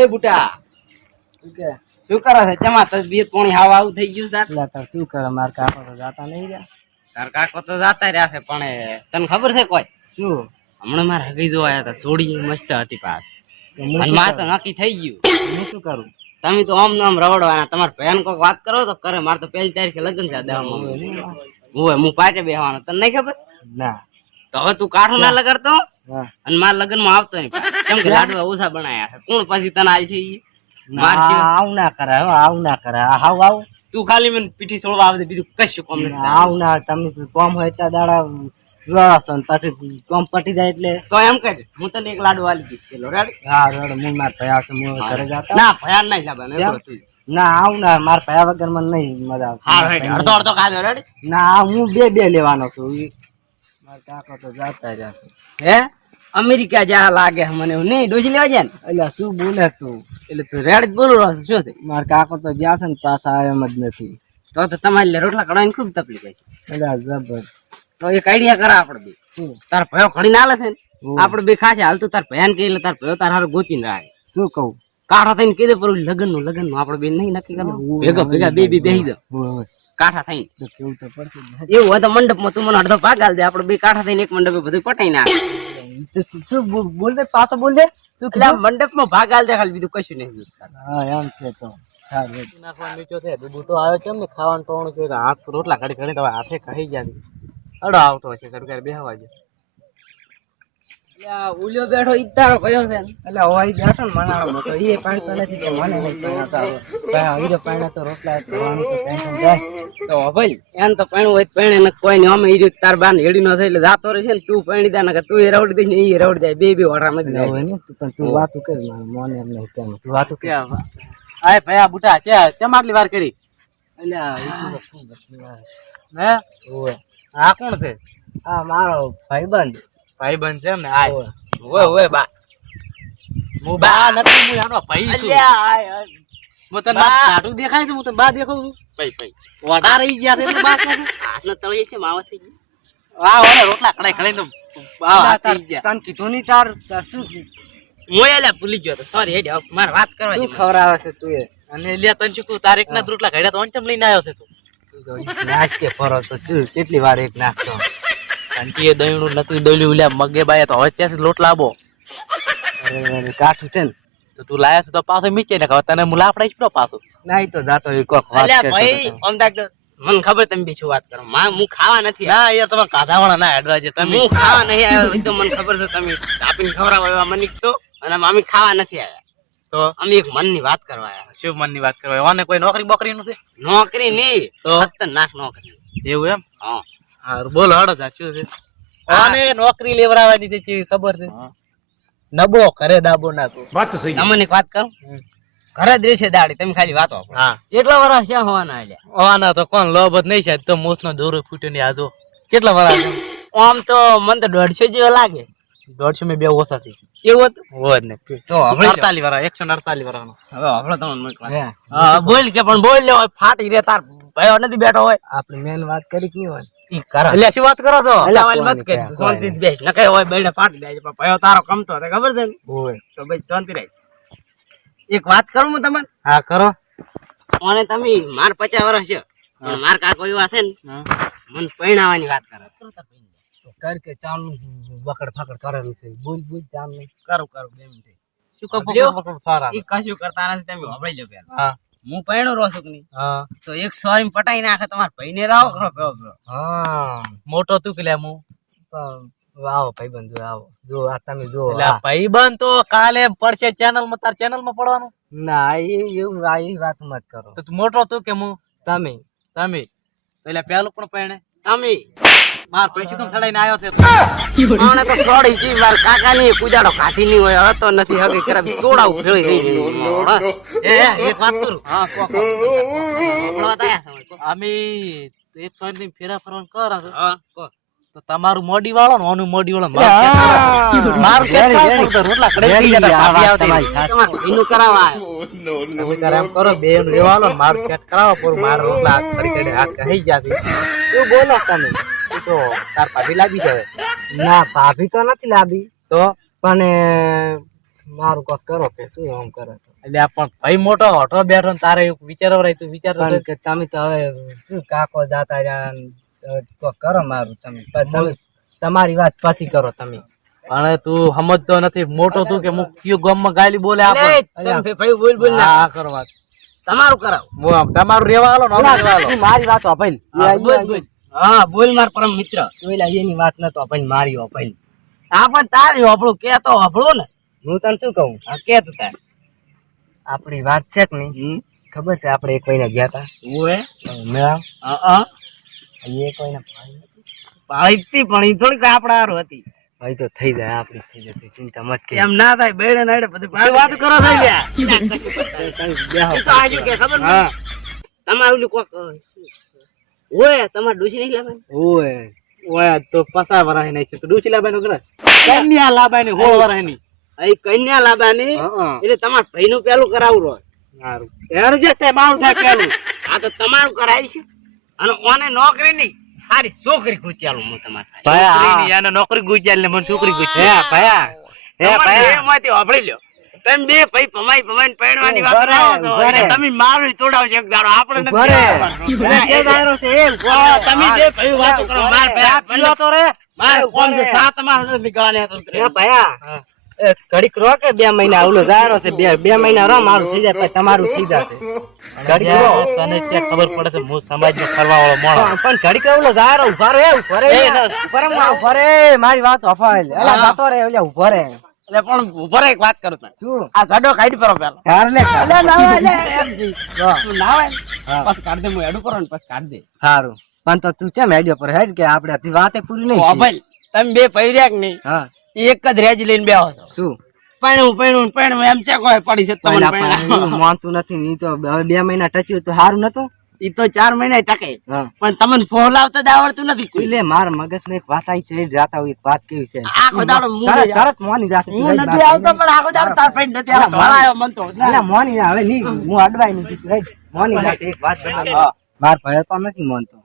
એ બુટા. શું કરે છે? ચમા તસબીર પોણી હાવ આવું થઈ ગયું તાર? એટલે તાર શું કરે? માર કાકો તો જાતા નહીં રહ્યા. તાર કાકો તો જાતા રહ્યા છે પણ તને ખબર છે કોઈ? શું? હમણાં મારા હગી જોવા આવ્યા હતા સોડી મસ્ત હતી પાસ મારે તો નક્કી થઈ ગયું. હું શું કરું? તમે તો આમ નામ રવડવાના તમારે ભયાન કોક વાત કરો તો કરે મારે તો પહેલી તારીખે લગ્ન છે દેવામાં. હું હું પાછે બેહવાનો તને નહીં ખબર? ના. તો હવે તું કાઠું ના લગાડતો અને મારા લગ્નમાં આવતો નહીં. કેમ કે લાડવા ઓછા બનાયા છે. કોણ પછી તને આલ છે ઈ? ના, આવું ના કરે હો આવું ના કરે. આવ હાવ આવું. તું ખાલી મને પીઠી છોડવા આવે બીજું કશું કોમ નથી આવ ના તમે કોમ હોય એટલા દાડા અને પછી કોમ પટી જાય એટલે. તો એમ કહે હું તને એક લાડુ આલી દઈશ. ચલો રેડ હા રેડ હું માર ભયા છે હું ઘરે જાતા. ના ભયા નહીં જાબા? તું ના આવું ના માર ભયા વગર મને નહીં મજા હા આવે રેડી અડધો અડધો કાજો રેડ ના હું બે બે લેવાનો છું. માર કાકો તો જાતા રહ્યા હે? અમેરિકા જા લાગે મને. નહીં ડોસી લેવા જાય ને? એટલે શું બોલે તું? એટલે તું રેડ જ બોલું રહ્યો શું છે માર કાકો તો જ્યાં છે ને પાછા એમ જ નથી. તો તો તમારી રોટલા કડવાની ખૂબ તકલીફ છે. એટલે જબર. તો એક આઈડિયા કરા આપણે બે. શું? તાર ભયો ઘડી ના છે ને. આપણે બે ખાશે. હાલ તું તાર ભયાન કહી તાર ભયો તાર હારું ગોચીને રાખે. શું કહું? કાઢો થઈને કીધું પર લગ્નનું લગ્નનું આપણે બે નહીં નક્કી કરવું ભેગા ભેગા બે બે બેહી દો કાઠા થઈ કેવું તો પડશે એવું હોય તો મંડપમાં તું મને અડધો ભાગ આલ દે. આપણે બે કાઠા થઈને એક મંડપે બધું પટાઈ નાખે. શું- બોલ- દે પાછો બોલ દે. તું એટલે મંડપમાં ભાગ આલ દે ખાલી બીજું કશું નહીં. હા એમ કે તો. સારું નાખવાનો નીચો છે બુટો ને ખાવાનું રોટલા ઘડી ઘડી તો હાથે ખાઈ ગયા અડો આવતો હશે ઘડી ઘડી બેહવા જો એટલે આ ઉલ્યો બેઠો ઈ તારો કયો છે ને? એટલે હોય બેઠો ને મનાળો મોટો એ પાણી તો નથી કે મને નહીં પાણી હીરો પાણી તો રોટલા ધોવાનું તો ટેન્શન જાય તો ભાઈ એમ તો પાણી હોય પૈણે ને કોઈ નહીં અમે રહ્યું તાર બાન હેડી નો થાય એટલે જાતો રહેશે ને તું પાણી દે ને તું એ રવડી દઈશ ને ઈ રવડી જાય બે બે જાય. ને તું પણ તું વાતું કર મને એમ નહીં તેમ તું વાતું કર. આય ભાઈ આ બુટા કે કેમ આટલી વાર કરી? વાર. હે. આ કોણ છે? આ મારો ભાઈબંધ. ભાઈ બંધ છે ને ઓય. ઓય બા. હું બા. નથી હું આનો ભાઈ છું. અલ્યા. હું તને બા ટાટુ દેખાય છે હું તને બા દેખાઉં છું? ભાઈ ભાઈ. વાટા રહી ગયા છે બા હાથનો તળિયે છે માવા થઈ ગઈ આ ઓરે રોટલા કડાઈ કડાઈ તો બા થઈ ગયા. તને કીધું નહીં તાર શું હું એલા ભૂલી ગયો તો સોરી હેડ હવે મારે વાત કરવા શું ખબર આવે છે તું એ? અને લે તને શું તાર એક ના રોટલા ઘડ્યા તો અંચમ લઈને આવ્યો છે તું. નાચ કે ફરો તો શું કેટલી વાર એક નાખતો? અંટીએ દયણું નતું દોલ્યું લ્યા મગે બાય તો હવે ત્યાંથી લોટ લાવો. કાઠું છે ને. તો તું લાયા છે તો પાછો મીચે ને ખબર તને હું લાફડાઈશ પડો પાછો? ના તો જાતો એ કોક વાત અલ્યા ભાઈ તો મને ખબર તમે બીજું વાત કરો. માં હું ખાવા નથી આવ્યો. ના યાર તમે કાધાવાળા ના હેડવા છે તમે. હું ખાવા નહીં આવ્યો તો મને ખબર છે તમે આપીને ખવડાવવા એવા મનિક છો. અને અમે ખાવા નથી આવ્યા. તો? અમે એક મનની વાત કરવા આવ્યા શિવ મનની વાત કરવા ઓને કોઈ નોકરી બોકરી નું છે? નોકરી નહીં તો? ખતરનાક નોકરી. એવું એમ? હા. હારું બોલો હાડો સાચું છે? ઓને નોકરી લેવડાવવાની છે કેવી ખબર છે? નબો ઘરે દાબો ના તું તમને એક વાત કરું ઘરે જ રહેશે દાડી તમે ખાલી વાતો હા. કેટલા વર્ષ છે હોવાના એટલે હોવાના તો કોણ લોભ જ નહીં છે તો મોસ નો દોરો ફૂટ્યો ની આજો કેટલા વર્ષ આમ તો મને તો દોઢસો જેવો લાગે. દોઢસો મેં બે ઓછા છે એવું હતું? હોય ને તો હવે અડતાલીસ વાર એકસો ને અડતાલીસ વાર હવે આપણે તમને વાત. બોલ કે પણ બોલ લે ફાટી રે તાર ભાઈ નથી બેઠો હોય. આપણે મેન વાત કરી કે હોય? ઈ કરે. એટલે શું વાત કરો છો? અલ્યા, મત કોની શાંતિ કોઈ બેસ. નકે હોય બેડે ફાટી જાય છે. પણ ભાઈઓ તારો કમતો હતો ખબર છે ને? હોય. તો ભાઈ શાંતિ રહે એક વાત કરું હું તમને? હા કરો. અને તમે માર પચાસ વર્ષ છે. પણ માર કાકો એવા છે ને મને પૈણાવાની વાત કરે. તો કર કે ચાલનું બકડ ફકડ કરેલું છે. બોલ બોલ ચાલુ કરું કરું બે મિનિટ. શું કપો. કપો સારા ઈ કશું કરતા નથી તમે વાપરી લો પેલા. હા. હું પૈણો રહો છું કે હા. તો એક સોરી પટાઈ નાખે તમારા ભાઈને રાવ કરો પેલો. હા. મોટો તું કે લે હું? આવો ભાઈ બંધ આવો. જો આ તમે જો એટલે આ ભાઈબંધ તો કાલે પડશે ચેનલમાં તાર ચેનલમાં પડવાનું? ના એ એવું આ એ વાત મત કરો. તો મોટો તું કે હું? તમે. તમે. પેલા પેલું પણ પૈણે તમે. માર પૈસું કેમ ચડાઈને આવ્યો છે મને તો સોડી જી માર કાકા ની કુદાડો કાઢી ની હોય હતો તો નથી હકી કરે તોડાવું ફેળી ગઈ. એ એ, એક વાત કરું. હા કો. અમે એક ફોનની ફેરા ફરવાન કરો હા કો. તો તમારું મોડી વાળો ને ઓનું મોડી વાળો ને. મારું. પડતું, રોટલા કડે થઈ જતા, ભાભી આવતી. તમારી. તમારે નો તારે એમ કરો બે નું ને મારું ખેત કરાવો પર મારો રોટલા હાથ કરી કરી હાથ કહી ગયા તું બોલો તમે. તું તાર ભાભી લાગી જાય ના ભાભી તો નથી લાગી. તો? પણ મારું કોક કરો કે શું એમ કરે છે. એટલે પણ ભાઈ મોટો હોટો બેઠો ને તારે વિચારો રહી તું વિચારતો કે તમે તો હવે શું કાકો જાતા રહ્યા કોક કરો મારું તમે. તમે તમારી વાત પછી કરો તમે. પણ તું સમજતો નથી. મોટો તું કે મુખ્ય કયું ગામમાં ગાલી બોલે આપણે તમે ભાઈ બોલ બોલ ના. હા કરો વાત. તમારું કરાવ. તમારું રેવા હાલો ને મારી વાત ભાઈ બોલ બોલ. હા બોલ માર પરમ મિત્ર. ઓલા એની વાત ન તો અભાઈ મારી અભાઈ હા પણ તારી આપણું કે તો આપણું ને. હું તને શું કહું? હા કે તો તાર. આપણી વાત છે કે નહીં? ખબર છે આપણે એક મહિના ગયા હતા ઓએ મેળા. હા એ કોઈને પાળી પણ એ થોડીક આપણા હારું હતી. ભાઈ તો થઈ જાય આપણી થઈ જશે ચિંતા મત કે એમ ના થાય બેડે નાડે બધી પાળી વાત કરો થઈ ગયા તમારું કોક? ઓય તમાર ડૂસી નહીં લાવે ઓય ઓય તો પસા વરાય નહીં છે. તો ડૂચી લાવે નું કન્યા લાવે ની હોળ વરાયની અહીં કન્યા લાવે હા એટલે તમાર ભાઈ નું પેલું કરાવું રો સારું. એનું જે તે મારું થાય પેલું. આ તો તમારું કરાય છે. અને ઓને નોકરી ની સારી છોકરી ગુચ્યાલું હું તમારે ભાઈ એને નોકરી ગુજારી ને મને છોકરી હે ભાઈ હે ભાઈ. એમાંથી વાપરી લ્યો. તમે બે ભાઈ ભમાઈ ભમાઈ પહેરવાની વાત કરો છો એટલે તમે મારું તોડાવજો એક દાડો. આપણે નથી ભરે દાયરો છે? એ રહે. તમે જે ભાઈ વાત કરો માર ભાઈ પીલો તો રે? માર કોણ છે સાત તમારો નથી નીકળવાની હતો હે. ભયા ઘડીક રો કે બે મહિના ઓલો દાયરો છે બે બે મહિના રો મારું થઈ જાય પછી તમારું થઈ જશે. ઘડીક રો. તને ક્યાં ખબર પડે છે હું સમાજ નો ફરવા વાળો માણસ પણ ઘડીક ઓલો દાયરો ઊભા રે ઊભા રે ઊભા રે ઊભા રે મારી વાત અફાલ એલા. જાતો રે ઓલા ઊભા રે એટલે પણ ઉપર એક વાત કરું તને. શું? આ ગાડો કાઢી પરો પેલા. હાર લે લે નાવા. હા. તું નાવે બસ કાઢ દે હું એડું કરો ને બસ કાઢ દે. સારું પણ તો તું કેમ આઈડિયા પર? હેડ કે આપણે આથી વાતે પૂરી નહીં ઓ ભાઈ તમે બે પૈર્યા કે નહીં? હા. એક જ રેજ લઈને બેહો છો. શું? પૈણું પૈણું પૈણું એમ છે કોઈ પડી છે તમને પૈણા. માનતું નથી. ને તો હવે બે મહિના ટચ્યું તો સારું નતું. ઈ તો ચાર મહિના ટકે. પણ તમને ફોલાવતા જ આવડતું નથી. એટલે માર મગજ એક વાત આવી છે જાતા હોય વાત કેવી છે. આખો દાડો તરત મોની જાશે. હું નથી આવતો પણ આખો દાડો તાર ફ્રેન્ડ નથી આવતો. મારા મન તો ના. એટલે મોની ના હવે ની હું અડવાય નથી. રાઈટ મોની જાતે એક વાત બતાવી. માર ભયો તો નથી મોનતો.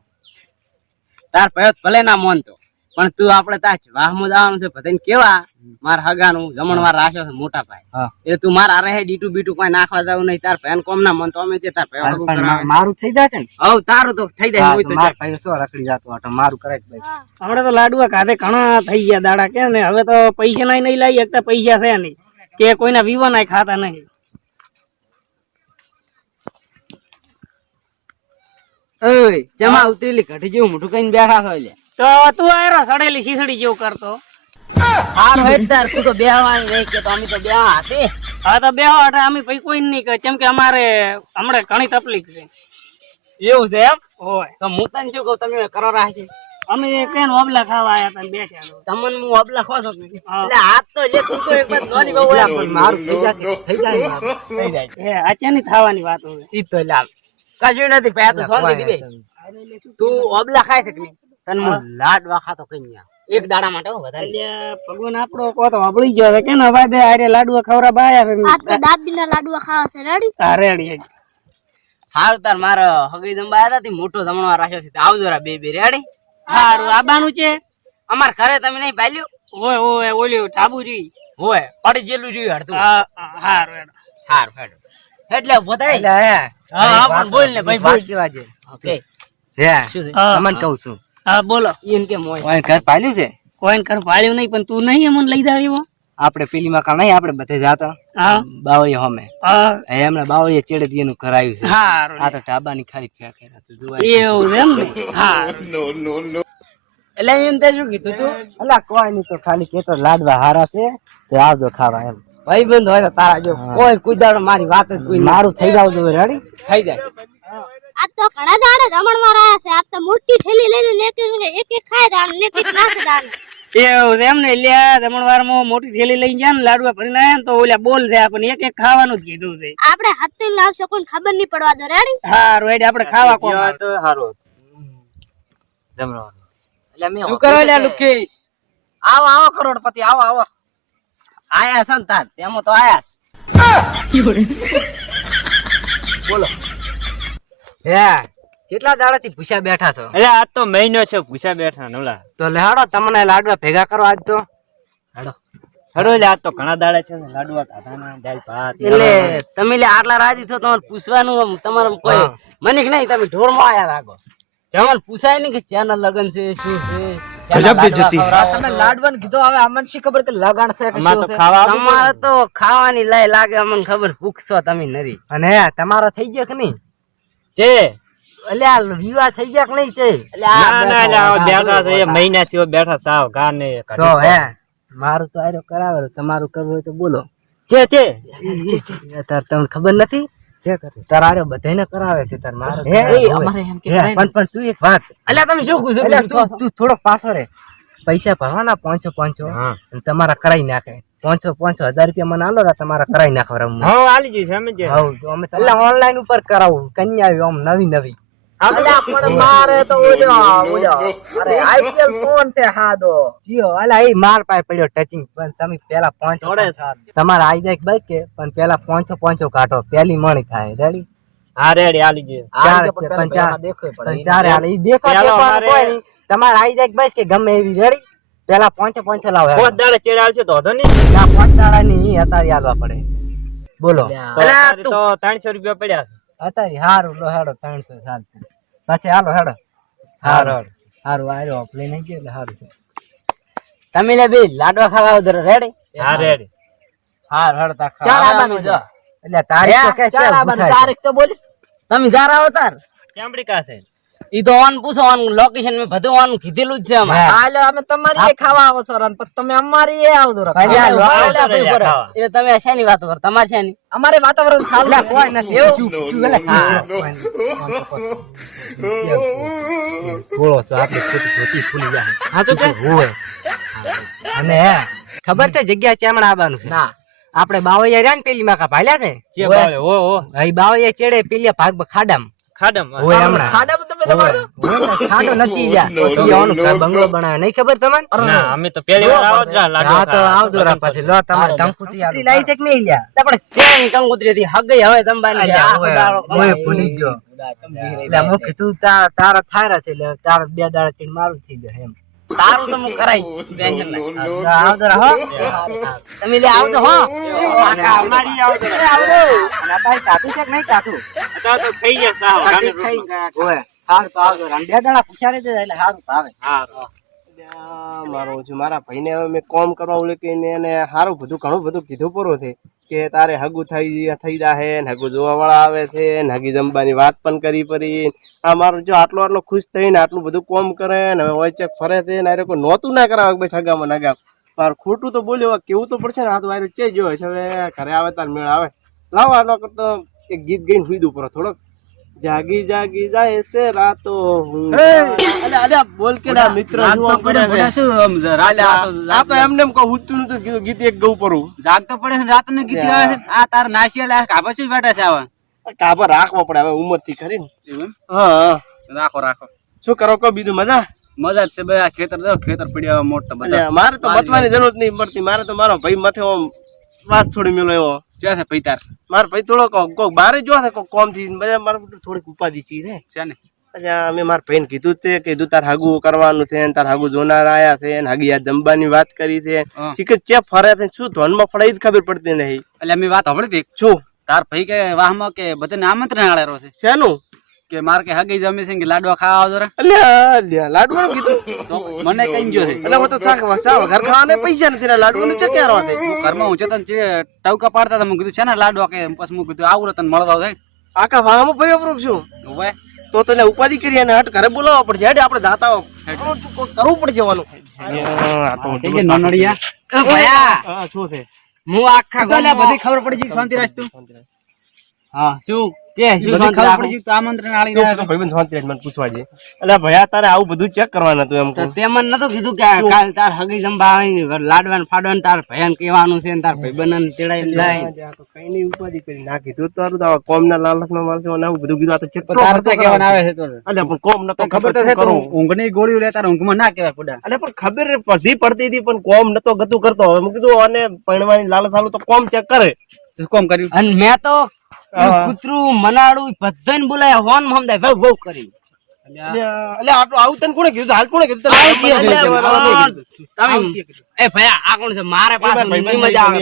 તાર ભયો ભલે ના મોનતો પણ તું આપણે તાર વાહ મુદાવાનું છે બધાને કેવા. માર હગાનું જમણવાર રાખ્યો છે મોટા ભાઈ. એટલે તું માર આરે ડીટુ બીટુ કોઈ નાખવા જાવ નહીં તાર ભયન કોમ ના મન તો અમે જે તાર. મા- મારું થઈ જશે ને? હવ તારું તો થઈ જાય હા, હોય તો માર. ભાઈ શું રખડી જાતો આટો? મારું કરે ભાઈ હમણાં તો લાડવા ખાધે ઘણા થઈ ગયા દાડા કે ને હવે તો પૈસા નાય નહીં લઈ એકતા પૈસા છે નહીં. કે કોઈના વિવા નાય ખાતા નહીં. ઓય જમા ઉતરેલી ઘટી જેવું મોટું કઈ બેઠા છો એટલે તો તું આયરો સડેલી સીસડી જેવું કરતો. હાર તું તો બેહવાની નહીં કે તો અમે તો બેહવા હાથે. હવે તો બેહો એટલે અમે પછી કોઈ નહીં કહે કેમ કે અમારે હમણાં ઘણી તકલીફ છે. એવું છે એમ? હોય. તો હું તને શું કહું તમે કરો રાખી અમે કેન ઓબલા ખાવા આયા હતા ને તમને હું અબલા ખો એટલે હાથ તો લે તું તો એક વાર નોની બહુ પણ મારું થઈ જશે થઈ જાય થઈ જાય. એ આ થવાની વાત હોય? ઈ તો લાલ કશું નથી પૈસા તો શાંતિ દીધી. તું અબલા ખાય છે કે નહીં? તને હું. લાડવા ખાતો કઈ નહીં એક દાડા માટે વધારે. ભગવાન આપણો કહો તો વાપરી ગયો છે. કે ને દે આરે લાડવા ખવરા બાયા છે. આજ તો દાબીના લાડવા ખાવા છે રેડી? છે રેડી હાલ તાર મારો હગી જમવા આવ્યા હતા મોટો જમણવા રાખ્યો છે. આવજો રા બે બે રેડી? હારું આબાનું છે? અમાર ઘરે તમે નહીં પાલ્યું? ઓય ઓય ઓલ્યું ઢાબુ જોઈ હોય પડી જેલું જોયું હડતું હા હારું હારું હાર હેડો. એટલે એટલે હે હા, હા, પણ બોલ ને ભાઈ, વાત બોલ. કેવા છે? ઓકે. હે શું છે? હા, તમને કહું છું. હા બોલો. ઈન કે મોય ઓય ઘર પાલ્યું છે? કોઈને ઘર ભાળ્યું નહીં પણ તું નહીં અમને લઈ જાવ આપણે પેલી માં કાં નહીં આપણે બધે જાતા. હા. બાવળી હોમે. હા. એમને બાવળીએ ચેડે દી કરાયું છે. હા આ તો ઢાબાની ખાલી ફેંક એવું એમ ને? હા. એટલે એમ તે શું કીધું તું? અલા કોઈ નહીં તો ખાલી કેતો લાડવા હારા છે તો આવજો ખાવા એમ. ભાઈ બંધ હોય તો તારા જો. કોઈ કુદાડો મારી વાત જ કોઈ મારું થઈ જાવ રેડી? થઈ જાય. આજ તો ઘણા દાડે જમણવાર આયા છે. આજ તો મોટી થેલી લઈને એક એક- એક ખાય દાણ ને એક નાખે દાણ. એવું એમ ને? લ્યા જમણવારમાં મોટી થેલી લઈને ગયા ને લાડવા ભરીને આયા ને તો ઓલા બોલ છે આપણને એક એક ખાવાનું જ કીધું છે. આપણે હાથે લાવશો કોઈ ખબર નહીં પડવા દો રેડી હા એટલે આપણે ખાવા કોણ તો એટલે મેં શું કરો લ્યા લુકેશ? આવો આવો કરોડપતિ આવો આવો. આયા સંતાન ને તેમાં તો આયા હે કેટલા દાડાથી ભૂસા બેઠા છો? એટલે આજ તો મહિનો છે ભૂસા બેઠા નવલા. તો લેહાડો તમને લાડવા ભેગા કરો આજ તો. હેડો. લે આજ તો ઘણા દાડા છે ને લાડવા ખાધાના દાલ ભાત એટલે તમે લે આટલા રાજી થો તમારે પૂછવાનું આમ તમારે કોઈ હા. મને કે નહીં તમે ઢોરમાં આયા લાગો. તમારે પૂછાય નહીં કે ચેનલ લગન છે શું છે ગજબ. તમે લાડવાનું કીધું હવે અમને શી ખબર કે લગાણ છે કે શું છે? તમારે તો ખાવાની લઈ લાગે અમને ખબર ભૂખશો તમે નરી અને તમારો થઈ ગયા કે નહીં? એટલે આ વિવાહ થઈ ગયા કે નહીં છે ના ના ના બેઠા છે મહિના થી બેઠા સાવ ઘા ને તો હે મારું તો આર્યો કરાવે તમારું કરવું હોય તો બોલો. છે છે તાર તમને ખબર નથી? છે કરે તાર આર્યો બધાને કરાવે છે તાર મારે હે, કરાવે હોય. અમારે એમ કે હે, પણ પણ તું એક વાત. અલ્યા તમે શું પૂછો તું તું થોડો પાછો રે. પૈસા ભરવાના પાંચસો પાંચસો. અને તમારા કરાઈ નાખે. પાંચસો પાંચસો હજાર રૂપિયા મને આલો તમારા કરાઈ નાખો રમ હા આલી જઈશ અમે જે. હા તો અમે એટલે ઓનલાઈન ઉપર કરાવું. કન્યા આવી આમ નવી નવી. તમારે આઈ જાય બસ કે પણ પેલા પાંચસો પાંચસો કાઢો. પેલી મણી થાય. રેડી હા આલી જઈશ ચાર છે પણ ચાર પણ ઈ દેખો પેલો કોઈ નહીં. તમારે આઈ જાય બસ કે ગમે એવી રેડી? પેલા પોંચે પોંચે લાવે પાંચ દાડા ચેડાલ છે તો વાંધો ના પાંચ દાડા ની અતારી હાલવા પડે. બોલો. તો અત્યારે તો. ત્રણસો રૂપિયા પડ્યા છે. અતારી હારું લો હેડો ત્રણસો ચાલશે. પછી હાલો હેડો. હારું હારું. આર્યો આપણે નહીં ગયો એટલે હારું છે. તમે લે બે લાડવા ખાવા ઉધર રેડી? હા રેડી. હાર ચાલ ખાવા જો. એટલે તારીખ તો કે તારીખ તો બોલ. તમે જા રહો તાર. ચામડી કાસે ઈ તો ઓન પૂછો ઓન લોકેશન મે બધું ઓન કીધેલું જ છે અમે હાલે અમે તમારી એ ખાવા આવો છો અને તમે અમારી એ આવજો. એટલે તમે શેની વાતો કરો? તમારે શેની? અમારે વાતાવરણ સારું અલ્યા, કોઈ નથી. એવું? બોલો તો આપણે ખોટી ખોટી ફૂલી જાય હા તો કે? હોય? અને ખબર છે જગ્યા ચામડા આવવાનું છે? ના. આપણે બાવૈયા રહ્યા ને પેલી માકા ભાલ્યા છે કે ભાવે ઓ ઓ અહીં બાવૈયા ચેડે પેલી ભાગ ખાડામ. ખાડમ? હોય હમણાં. હોય. હોય ને, ખાડો નથી લ્યા. ઈ બંગલો બનાવે નહીં ખબર તમને? ના અમે તો પહેલી વાર આવો જ લા- હા તો આવજો રા પછી. લો તમારે કંકુતરી આલુ. લાઈ છે નહીં લ્યા? આપણે શેન કંકોત્રી હતી હગઈ હવે તંબાની અલ્યા, ઓય, ભૂલી ગયો. એટલે હું કીધું તારા થાય છે એટલે તારા બે દાડા થી મારું થઈ જાય એમ. તારું તો હું કરાઈ ટેન્શન નહીં આવજો તમે લે આવજો હો. અમારી આવતો રહે. અને આ તારી છે કે નહીં કાકુ અત્યારે તો થઈ ગયા સાવ ગાને ખાઈ ગયા. ઓય, હારું તો આવજો. રા. બે દાડા પૂછ્યા રહેજે એટલે હારું આવે. હા મારો છું મારા ભાઈને હવે મેં કોમ કરવા ઉલેકીને એને સારું બધું ઘણું બધું કીધું પૂરું છે. કે તારે હગું થઈ થઈ જાહે ને હગું જોવા વાળા આવે છે ને હગી જમવાની વાત પણ કરી પડી આ મારો જો આટલો આટલો ખુશ થઈને આટલું બધું કોમ કરે ને હવે વચ્ચે ફરે છે ને આરે કોઈ નહોતું ના કરાવે ભાઈ સગામાં નગામ તાર ખોટું તો બોલ્યો કેવું તો પડશે ને? આ તો આરે ચેજ હોય છે હવે. ઘરે આવે તાર મેળ આવે. લાવો આનો કરતો એક ગીત ગઈને હુઈ દઉં થોડોક. જાગી જાગી જાય છે રાતો હું. અલે અલે બોલ કે ના મિત્ર શું આમ કરે આ તો એમને એમ કહું હુતું તો ગીત એક ગૌ પરું. જાગતો પડે છે રાતનું ગીત આવે છે આ તાર નાશિયા લે કાપા શું બેઠા છે આવા? કાબર રાખવો પડે હવે ઉંમરથી ખરી ને. હા. રાખો રાખો. શું કરો કો બીજું મજા? મજા જ છે આ ખેતર ખેતર પડ્યા મોટો બધા. મારે તો મતવાની જરૂર નહીં પડતી મારે તો મારો ભાઈ મથે આમ વાત છોડી મેલો એવો. છે પૈતાર. મારે ભાઈ થોડો કોક બારે જો છે કોક કોમથી મારે થોડીક ઉપાધી છે રે. છે ને? અમે મારા ભાઈને કીધું છે કે કીધું તાર હાગુ કરવાનું છે તાર હાગુ જોનાર આયા છે ને હાગી આ જમવાની વાત કરી છે. ઠીક જ ચે ફરે છે શું ધોનમાં ફળે જ ખબર પડતી નહીં. એટલે અમે વાત સાંભળી હતી શું? તાર ભાઈ કે વાહમાં કે બધાને આમંત્રણ આળેરો છે? શેનું? કે માર કે હગી જમી છે કે લાડવા ખાવા આવજો રે. અલ્યા અલ્યા લાડવાનું કીધું. મને કઈ ગયો છે એટલે હું તો સાક સાવ ઘર ખાવાને પૈસા નથી ને લાડવાનું છે ક્યાં રહે હું ઘરમાં હું ચેતન ટવકા પાડતા હતા મેં કીધું છે ને લાડવા કે? પછી મેં કીધું આવું તને મળવા થાય આખા વાહમાં ભર્યો પ્રૂફ છું. ઊભા તો તને ઉપાધિ કરી અને હટ ઘરે બોલાવવા પડશે હેડે આપણે દાતા કરવું પડશે જવાનું? નનડિયા. ભયા. શું છે? હું આખા ગોલા બધી ખબર પડી જઈ શાંતિ રાજ તું. હા શું? કે શું શાંતિ ખબર રાખું? તો આમંત્રણ આળી રહ્યા છે. ભાઈબંધ શાંતિ મને પૂછવા દે. એટલે ભયા તારે આવું બધું ચેક કરવાનું હતું એમ તો તે મને નતું કીધું કે કાલ તાર હગી જમવા આવીને લાડવાન ફાડવાન તાર ભયાન કેવાનું છે ને તાર ભાઈબંધને તેડાઈને લાય. તો કઈ નહીં ઉપાધિ કરી ના કીધું તો હારું તો આ કોમના લાલચમાં માણસો આવું બધું કીધું આ તો ચેટલો તારે તો કહેવાનું આવે છે તો. અલ્યા પણ કોમ નતો ખબર તો છે તો ઊંઘની ગોળીઓ લે તારે ઊંઘમાં ના કહેવાય પુડા અલ્યા પણ ખબર પડી પડતી હતી પણ કોમ નતો ગતું કરતો. હવે મેં કીધું અને પરણવાની લાલચ આલું તો કોમ ચેક કરે. કોમ કર્યું? અને મેં તો કૂતરું મનાડું બધાને બોલાય હોન મહમદાય વહુ વહુ કરી. એટલે આટલું આવું તને કોણે કીધું? હાલ કોણે કીધું? તમે એ ભયા આ કોણ છે? મારે પાછું મજા આવે.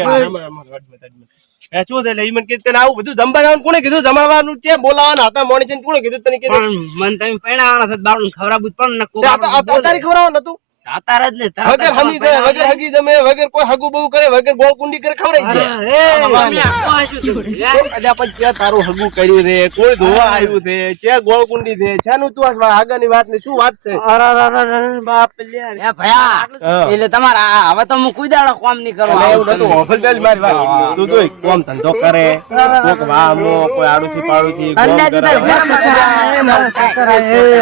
એ છે એટલે મને કીધું તને આવું બધું જમવાનું કોણે કીધું? જમાવાનું છે બોલાવાના હતા મોણી છે કોણે કીધું તને કીધું? મને તમે પૈણાવાના છો બાળું ખવડાવવું જ પડે ને કોક તે આ તો- આ તો તારી ખવડાવવાનું હતું. તાર જ ને વગર હમી દે વગર હગી જમે વગર કોઈ હગું બહુ કરે વગર ગોળ કુંડી કરે ખવડાવી દે? અલ્યા પણ ક્યાં તારું હગું કર્યું છે કોઈ ધોવા આવ્યું છે ક્યાં ગોળ કુંડી છે શાનું તું આ આગળની વાત ને શું વાત છે? એ ભયા એટલે તમારા આ- હવે તો હું કોઈ દાડો કોમ નહીં કરવા એવું નતું ઓફર બેલ મારી વાત. તું તો કોમ ધંધો કરે કોક વાહમો કોઈ આડુસી પાડુસી ગોમ કરે.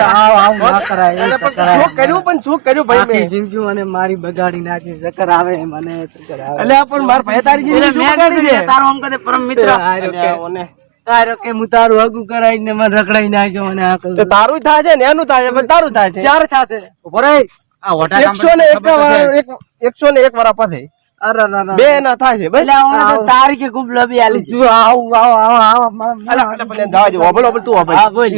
આવ આવ ના કરાય એ એટલે પણ શું કર્યું પણ શું કર્યું ભાઈ? મેં જિંદગી મને મારી બગાડી નાખી ચક્કર આવે મને ચક્કર આવે. એટલે પણ માર ભાઈ તારી જિંદગી બગાડી દે તારો આમ કદે પરમ મિત્ર. ઓને. તારો કે હું તારું હગું કરાવીને મને રખડાઈ નાખજો મને આ તો તારું થાય છે ને એનું થાય છે પણ તારું થાય છે. ચાર થાય છે. રહે. આ વોટા એકસો ને એક વાર- એક- એકસો ને એક વાર પછી ના, ના, ના. બે ના થાય બસ. એટલે હમણાં ખૂબ લબી આલી તું આવ આવ આવ આવ મારા- અલા, અલા, પણ તું હા, બોલ.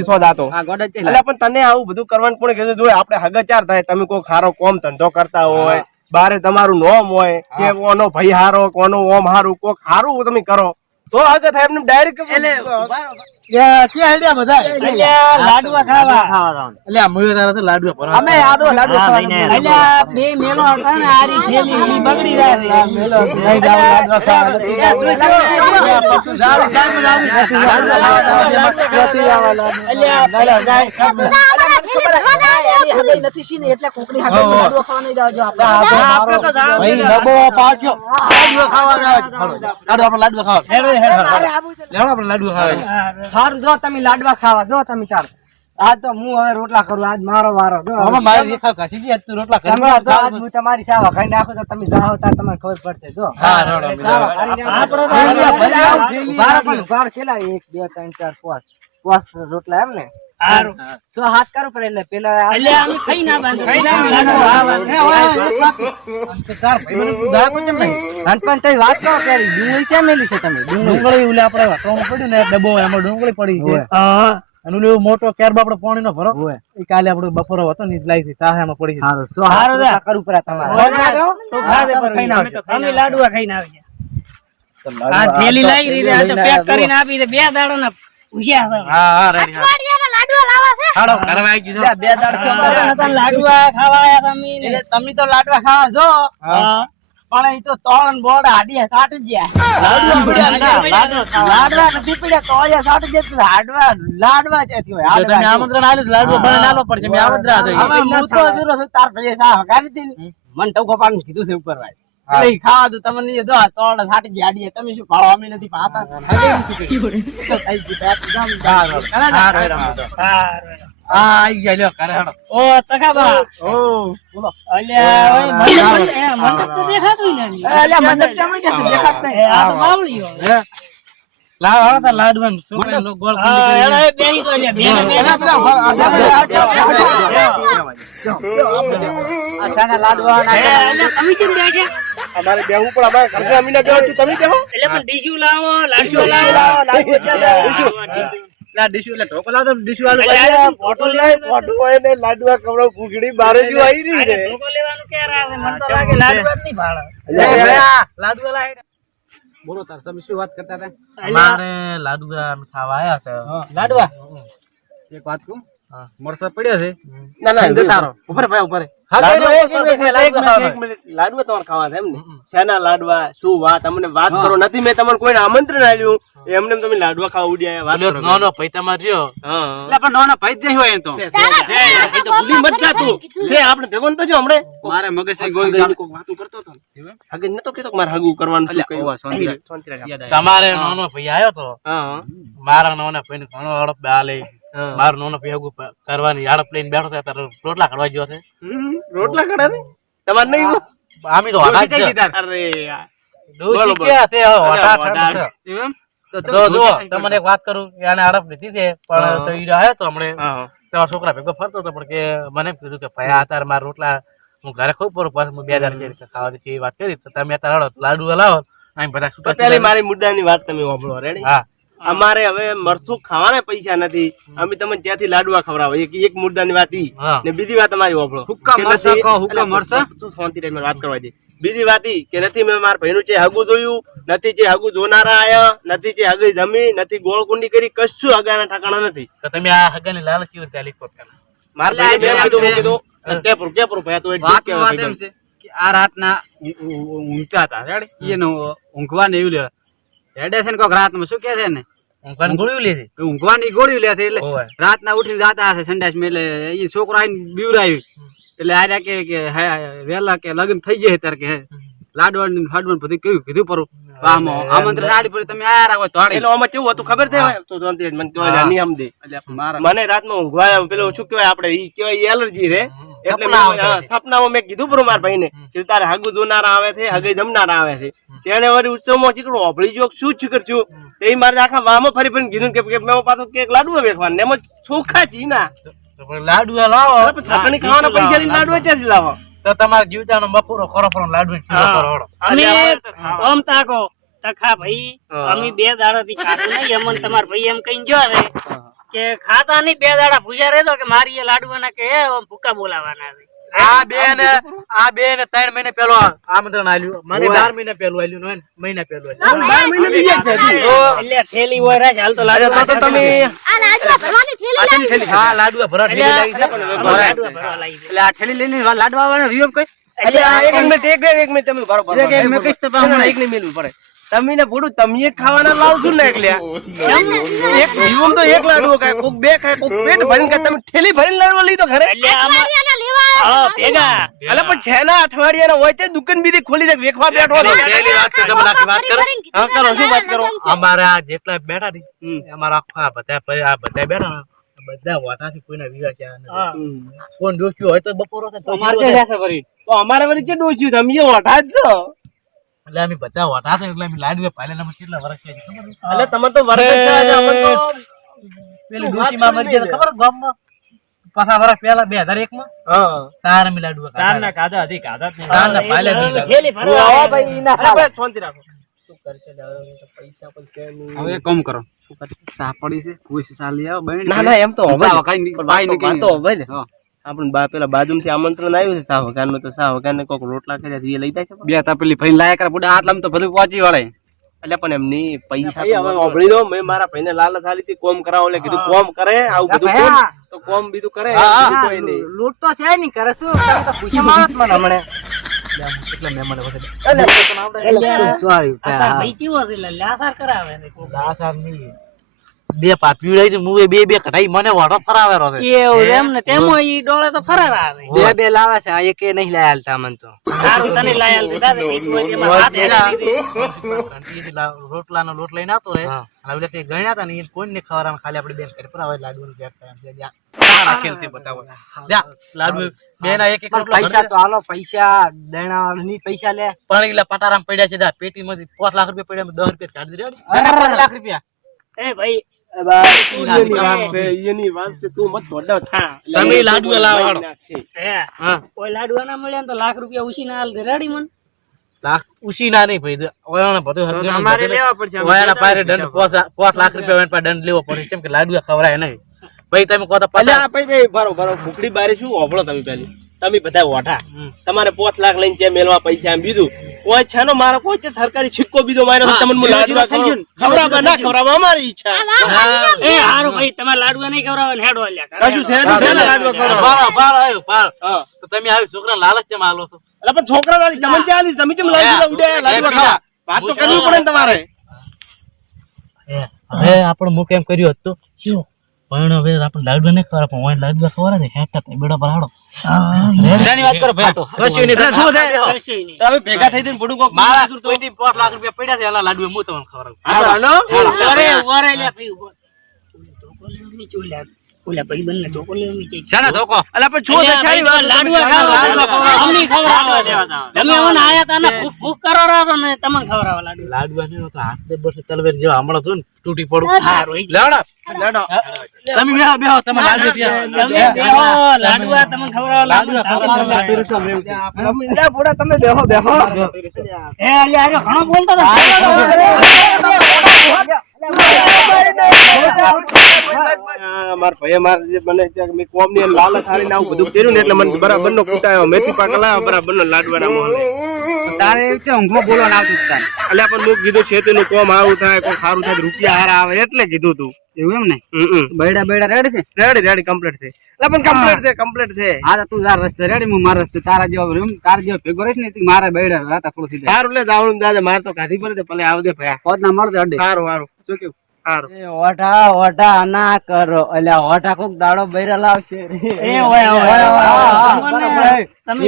તને આવું બધું કરવાનું કોણે કીધું? જો આપણે હગા થાય. તમે કોઈ ખારો કોમ ધંધો કરતા હોય બારે તમારું નોમ હોય કે ઓનો ભાઈ હારો કોનો ઓમ હારું કોક હારું તમે કરો. તો આગળ થાય એમને ડાયરેક્ટ ખાવા લાડુ ને ખાવા. નથી લાડુ. અલ્યા ના, જાય. અમારા થેલી ભરવા જાય. આપણે તો પાછો. લાડવા ખાવા. લાડુ આપણે લાડવા ખાવા. લેવડો આપણે લાડવા ખાવા. સારું જો તમે લાડવા ખાવા જો તમે તાર આજ તો હું હવે રોટલા કરું આજ મારો વારો જો આજ હું તમારી સાવા ખાઈ નાખું તો તમે જાઓ તાર તમને ખબર પડશે જો સાવા ખાઈને આવો. ઊભા રહો પણ, ઊભા રહો. કેટલા? એક બે ત્રણ ચાર પાંચ રોટલા એમ ને? હારું. સો હાથ કરો પર એટલે પેલા એટલે અમે ખાઈ ના બાંધો. લાડવા ખાવા. બાંધો વાત કરો પેલી ડુંગળી કેમ મેલી છે તમે? ડુંગળી. ઉલે આપણે વાટવામાં પડ્યું ને ડબ્બો એમાં ડુંગળી પડી છે. હા. અને ઓલું મોટો કેરબ આપણે પાણીનો ભરો. હોય. એ કાલે આપણે બપોરો હતો ને લાઈ થી સાહે માં પડી છે. સારું સો હારું રોટલા કરવું પડે તમારે. તો ખાધે પર ખાઈને આવજો. અમે લાડવા ખાઈને આવી આ થેલી લાવી રીતે આ તો પેક કરીને આપી દે બે દાડો ના પૂછ્યા છે. હા હા રેડી લાડવા લાવા છે. હાડો ઘરે આવી ગયું બે દાડથી અમારે અમારે નતા લાડવા ખાવા તમે એટલે તમે તો લાડવા ખાવા જો હા. પણ એ તો ત્રણ બોર્ડ હાડીએ સાટી ગયા. લાડવા નથી પડ્યા. તો અહીંયા સાટ ગયા લાડવા લાડવા ક્યાંથી હોય તમે આમંત્રણ નાલો પડશે મેં આમંત્રણ આપ્યું. હું. તો હજુ રસોઈ તાર ભાઈએ સા વગાડી હતી ને. મને ટકો પાડીને કીધું છે ઉપર ભાઈ ઈ ખાવા તમને નહીં દો તોડ સાટી ગયા તમે શું ભાડો અમે નથી પાતા ગયું. કરે ઓ અલ્યા મંડપ તો દેખાતું નથી. અલ્યા આ તો બાવળીઓ. લાવ હાલો તાર છોકરા લોકો ગોળ હા, કુંડી હેડો, કરી એ બેહી ગયો લ્યા, બેહી એના પેલા આ શાના લાડવા એ, અલ્યા, તમે કેમ બેઠા? અમારે બેહવું પણ અમારે ઘરે અમીને બેહવું છું, તમે બેહો એટલે પણ ડીશું લાવો લાડુ લાવો. લાડુ લાવો. લા એટલે ઢોકો તો ડીશું આલુ અલ્યા, ફોટો લઈ મોટું હોય ને લાડવા કવડો ભૂખડી બારે જો આવી રહી છે. ઢોકો લેવાનું ક્યારે આવે? મને તો લાગે લાડુ જ નહીં ભાળે. લાડુ લાય. બોલો તાર તમે શું વાત કરતા હતા? અમારે લાડુઆ અમે ખાવા આવ્યા છે. લાડવા? એક વાત કહું? મરસા પડ્યા છે? ના ના જતા ઉપર ભાઈ ઉપર લાડવા લાડવા એક મિનિટ, એક મિનિટ, લાડવા એક મિનિટ. લાડવા તમારે ખાવા છે એમ ને? શેના લાડવા શું વાત અમને વાત કરો. નથી મેં તમને કોઈને આમંત્રણ આપ્યું. એમને તમે લાડવા ખાવા ઉડ્યા વાત કરો. નાનો ભાઈ તમારે રહ્યો. એટલે પણ નાના ભાઈ જ હોય તો. ભાઈ તો ભૂલી મત જા તું. છે આપણે ભેગો નતો જો હમણે. મારે મગજથી હગું ચાલુ કોક વાતું કરતો હતો ને. હગે નતો કહેતો મારે હગું કરવાનું શું કર્યું. શાંતિ. તમારે નાનો ભાઈ આવ્યો તો? હા હા. મારા ભાઈ ઘણો હડપ આલે. મારો નોનો ભાઈ કરવાની. હડપ લઈને બેઠો છે ત્યારે રોટલા કાઢવા ગયો છે. રોટલા કડા ને તમારે નહીં આમી તો હટાત છે. અરે યાર. ડોશી બોલો. છે? હો, હટાત વડાડ. જો તમને એક વાત કરું. એને આડપ લીધી છે પણ તો ઈ આવ્યો તો હમણે. હા હા. છોકરા ભેગો ફરતો હતો પણ કે મને એમ કીધું કે ભાઈ આ તાર મારા રોટલા હું ઘરે ખૂબ પડું પાછું હું બે હજાર ખાવા એ વાત કરી. તો તમે અત્યારે લાડુ લાવો અહીં બધા તો મારી મુદ્દાની વાત તમે સાંભળો રેડી હા. અમારે હવે મરચું ખાવાના પૈસા નથી. અમે તમને ત્યાંથી લાડવા ખવડાવો. એક એક મુદ્દાની વાત ઈ. ને બીજી વાત અમારી વાપરો. હુક્કા કે મરચાં હુક્કા મરચાં? શાંતિ રહી, વાત કરવા દે. બીજી વાત ઈ કે નથી મેં મારા ભાઈનું છે હગું જોયું નથી છે હગું જોનારા આયા નથી છે હગી જમી નથી ગોળકુંડી કરી કશું હગાના ઠાકાણા નથી. તો તમે આ હગાની લાલચ કેવી રીતે આલી કરો? મારા કીધું કે પર કેપરું કેપરું ભાઈ તો વાત વાત એમ છે કે આ રાતના ઊંઘતા હતા રેડી? એનું ઊંઘવાને એવું લે હેડે છે ને કોક રાતમાં શું કે છે ને? ઊંઘવાની ગોળીઓ લે છે? ઊંઘવાની ગોળીઓ લે છે એટલે રાતના ઉઠીને જાતા હશે સંડાસમાં એટલે એ છોકરો આવીને બીવરાયું એટલે આર્યા કે કે વેલા કે લગ્ન થઈ જાય ત્યારે કે હે લાડવાનું બધું કેવું કીધું પરું. આમાં આમંત્રણ તમે આયા રાખો તો એટલે આમાં કેવું હતું ખબર છે? તો શાંતિ મને કહેવાય છે, નિયમ દે. મને રાતમાં ઊંઘવા પેલું શું કહેવાય આપણે ઈ કહેવાય એલર્જી રે. એટલે સપનામાં મેં કીધું પરું મારા ભાઈને કે તારે હાગુ જોનારા આવે છે હગે જમનારા આવે છે. તેને વળી ઉત્સવમાં ચીકડો હોભળી જો શું ચીકર છું તે ઈ મારે આખા વામો ફરી ફરીને કીધું કે કે મેં પાછું કેક લાડુ વેખવાનું. ને એમાં ચોખા જી ના તો લાવો. છકણી ખાવાના પૈસા લઈને લાડુ ક્યાંથી લાવો? તો તમારે જીવતાનો બપોરો ખરો ખરો લાડુ અમે ઓમ તાકો તખા ભાઈ અમે બે દાડા થી ખાધું નહીં. એમ તમાર ભાઈ એમ કઈ જો રે કે ખાતા નહીં બે દાડા ભૂજા રહેતો કે મારી એ લાડવાના કે હે, ભૂકા બોલાવાના છે. આ બે ને આ બે ને ત્રણ મહિને પેલો આમંત્રણ આલ્યું. મને બાર મહિના પેલું આલ્યું ને મહિના પેલું આલ્યું. બાર મહિને બીજા છે એટલે થેલી હોય રાજ હાલ તો લાડવા તો તમે આ લાડવા ભરવાની થેલી લાવી. હા લાડવા ભરવા થેલી લાગી છે પણ એટલે લાડવા ભરવા લાવી છે. એટલે આ ઠેલી લઈને લાડવા વાળા રીમ કઈ? એટલે એક મિનિટ એક મિનિટ, એક મિનિટ તમે બરોબર એક એક મેં કહીશ તો એક ને મેલવું પડે. તમે ને તમે ખાવાના લાવજો ને એટલે. એક જીવમ તો એક લાડવો ખાય કોક બે ખાય કોક પેટ ભરીને ખાય. તમે ઠેલી ભરીને લાડવો લીધો ઘરે? એટલે આમાં અઠવાડિયાના લેવા આવ્યા હા, ભેગા. અલે પણ છે અઠવાડિયાના હોય છે દુકાન બીજી ખોલી દે વેખવા બેઠો છો. પહેલી વાત છે તમે આખી વાત કરો. હા, કરો, શું વાત કરો? લગ્ન છે. અમારા જેટલા બેઠા ને અમારા આખા બધા આ બધા બેઠા બધા વાટાથી કોઈના વિવાહ છે હા. કોણ જોશું હોય તો બપોરો તો અમારે છે ફરી. તો અમારે વળી છે ડોસ્યું તમે એ જ છો. એટલે અમે બધા એટલે અમે કેટલા વર્ષ છે એટલે તમે તો વરસ જ થયા છે, અમને તો પેલી ડોશીમાં મરી ગયા ખબર ગામમાં? પાછા વર્ષ પહેલા બે હજાર એક માં તાર અમે હતી તારના પાલે. ભાઈ ઈના શાંતિ રાખો. શું કરશે લે, હવે તો પૈસા પણ છે નહીં. હવે એક કામ કરો. સા પડી છે કોઈ આવો ના ના એમ તો હવે ની- તો-. હવે. આપણને બા પેલા બાજુમાંથી આમંત્રણ આવ્યું છે સાહ વગારનું તો સાહ વગારને કોક રોટલા કર્યા છે, એ લઈ જાય છે બે તા પેલી ભાઈ લાયા કરે બુડા આટલામાં તો બધું પહોંચી વળે એટલે પણ એમની પૈસા હવે દો મેં મારા ભાઈને લાલચ આલી હતી કોમ કરાવો એટલે કીધું કોમ કરે આવું બધું કોમ તો કોમ બીજું કરે કોઈ નહીં લૂટ તો છે નહીં કરે શું તો પૂછી મારત મને હમણે કેટલા મહેમાનો વધે. એટલે સોરી આ તાર ભાઈ ચીવો છે? એટલે લાસાર કરાવે કોક. નહીં. બે પાપી રહી છે મુએ બે બે કઢાઈ મને વાડો ફરાવેરો છે. એવું એમ ને? તેમાં ઈ ડોળે તો ફરાર આવે બે બે લાવે છે આ એકે નહીં લાયા હાલતા મન તો. સારું તને લાયાલ દીધા છે પીઠ હોય તેમાં હાથ હેરાન દીધી. ઘંટીથી લા- રોટલાનો લોટ લઈને આવતો રે અને ઓલે તે ગણ્યા હતા ને એ કોઈને ખવડાવવાનું ખાલી આપણે બેન કરી પરાવે લાડવાનું પેટ થાય એમ છે. જા. તારા બતાવો. જા લાડુ બેના એક એક રોટલો પૈસા તો હાલો પૈસા દેણા ની પૈસા લે. પણ એટલા પટારામ પડ્યા છે પેટી માંથી પાંચ લાખ રૂપિયા પડ્યા દસ રૂપિયા કાઢી દે પાંચ લાખ રૂપિયા? એ ભાઈ દોડો થા. તમે લાડુ લાવો હાલો. હે? કોઈ લાડવા ના મળ્યા ને તો લાખ રૂપિયા ઉછી ના રેડી મન? લાખ ઉસી ના નહીં ભાઈ ઓયાના બધું અમારે લેવા પડશે ઓયાના પાયરે દંડ પાંચ લાખ- રૂપિયા ઓયાના દંડ લેવો પડે. કેમ કે લાડુ ખવડાય નહીં. ભાઈ તમે કહો તો ભાઈ ભાઈ બરો બરો ભૂખડી બારી શું? હોભળો તમે પેલી તમે બધા ઓઠા તમારે પાંચ લાખ લઈને જે મેલવા પૈસા એમ બીજું. કોઈ છે નો મારો કોઈ છે સરકારી છિક્કો બીજો માર્યો તમને હું લાડવા ખવડાવું. ખવરાવા ના. ખવરાવા મારી ઈચ્છા. એ હારો ભાઈ તમાર લાડવા નહીં ખવરાવા ને હેડો અલ્યા કશું છે ને લાડવા ખવરાવા બાર બાર આયો બાર તો તમે આવી છોકરા લાલચ કેમ આલો છો? એટલે પણ છોકરા લાલી તમને ક્યાં આલી? તમે કેમ લાડવા ઉડે લાડવા ખાવા. વાત તો કરવી પડે ને તમારે. હવે આપણે મુક એમ કર્યું હતું શું? પણ હવે આપણે લાડુ નહીં ખવરાવા પણ ઓય લાડવા ખવરાવે હેટા કરતા પર હાડો. શેની વાત કરો ભાઈ કશું નહીં શું થાય? કશુંય નહીં. તો હવે ભેગા થઈ થઈને પડું કોક મારા કોઈથી પાંચ લાખ રૂપિયા પડ્યા છે એના લાડુ હું તમને ખબર હાલો. અરે, ઊભા રહે લ્યા ભાઈ, ઊભા. ચોલ્યા. ઓલા ભાઈબંધને ધોકો લેવો નહીં શાના ધોકો? અલા પણ છો છે વાત લાડવા ખાવા, અમને ખવડાવવા તમે મને આયા તા ભૂખ ભૂખ કરો રહો છો ને તમને ખવડાવવા લાડુ. લાડવા નહીં તો હાથ બે બસો તલવાર જેવા હમણાં જો ને તૂટી પડું. હારું, તમે બેહો બેહો તમે લાડુ ત્યાં તમે બેહો, લાડવા તમને ખવડાવવા લાડુ ખાવા. તમે બેહો બેહો. એ, અલ્યા, ઘણો બોલતો હતો. આ મારા ભાઈએ મારે જે મને મેં કોમની અંદર લાલચ હારીને આવું બધું કર્યું ને એટલે મને બરાબર નો કૂટાયો મેથી પાક લાવ્યો બરાબર નો લાડવાના મોહને તારે છે ઊંઘો બોલવાનું આવતું તારે. એટલે પણ મુક કીધું ખેતીનું કોમ આવું થાય કોઈ સારું થાય રૂપિયા હારા આવે એટલે કીધું તું. એવું એમ ને? બૈડા બૈડા રેડી છે? રેડી રેડી કમ્પ્લીટ છે. એટલે પણ કમ્પ્લીટ છે કમ્પ્લીટ છે. હા તું તાર રસ્તે રેડી હું મારા રસ્તે તારા જેવો રૂમ તારા જેવો ભેગો રહીશ ને મારા બૈડા રાતા થોડું સીધા સારું લે જાવડું દાદા મારે તો કાઢી પડે ભલે આવજે ભાઈ પોત ના અડે. સારું સારું. શું કેવું ઓઢા ઓઢા ના કરો એટલે ઓઢા કોક દાડો બૈરા લાવશે એ હોય હોય બરાબર. તમે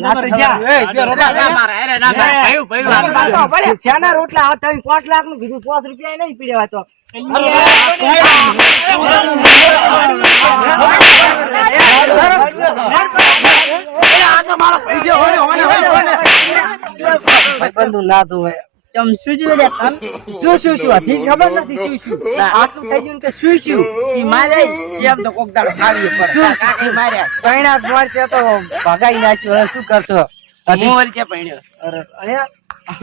ના રોટલા મારે, મારે. આ તમે પાંચ લાખનું કીધું પાંચ રૂપિયા નહીં પીડ્યા તો ભાઈબંધુ ના તું હોય ચમ શું જોયું લે તન? શું શું શું હજી ખબર નથી શું શું? આટલું થઈ ગયું કે શું શું? ઈ મારે જેમ તો કોક દાડો ખાવી પડે. કાકી માર્યા. પૈણા મોર છે તો ભગાઈ નાખ્યો. હવે શું કરશો? મોર છે પૈણ્યો? અરે અરે